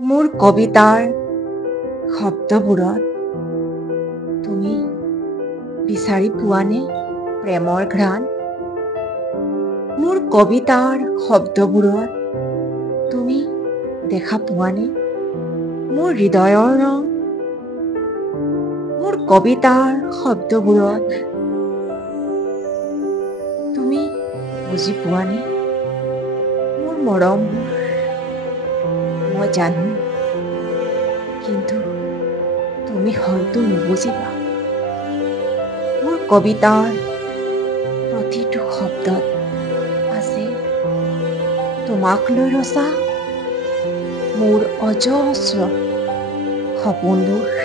মোৰ কবিতাৰ শব্দবোৰত তুমি বিচাৰি পোৱানে প্ৰেমৰ ঘ্ৰাণ? মোৰ কবিতাৰ শব্দবোৰত তুমি দেখা পোৱানে মোৰ হৃদয়ৰ ৰং? মোৰ কবিতাৰ শব্দবোৰত তুমি বুজি পোৱানে মোৰ মৰমবোৰ? মই জানো, কিন্তু তুমি হয়তো নুবুজিবা। মোৰ কবিতাৰ প্ৰতিটো শব্দত আছে তোমাক লৈ ৰচা মোৰ অজস্ৰ সপোনবোৰ।